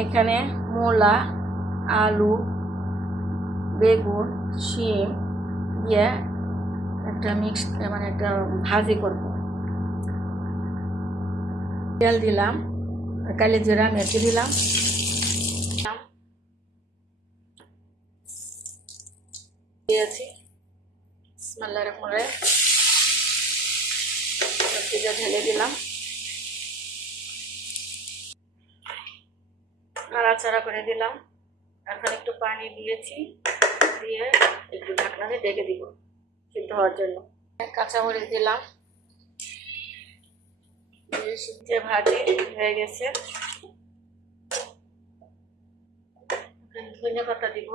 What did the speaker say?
এখানে মূলা, আলু, বেগুন, শিম দিয়ে একটা মিক্স মানে একটা ভাজি করব। তেল দিলাম, কালি জিরা মেথি দিলাম, দিয়েছি। বিসমিল্লাহির রহমানির রহিম ঢেলে দিলাম, নাড়াচাড়া করে দিলাম। এখন একটু পানি দিয়েছি, দিয়ে একটু ঢাকনা দিয়ে ঢেকে দিব সিদ্ধ হওয়ার জন্য। কাঁচামরিচ দিলাম, যে ভাজি হয়ে গেছে। ধনিয়া পাতা দিব।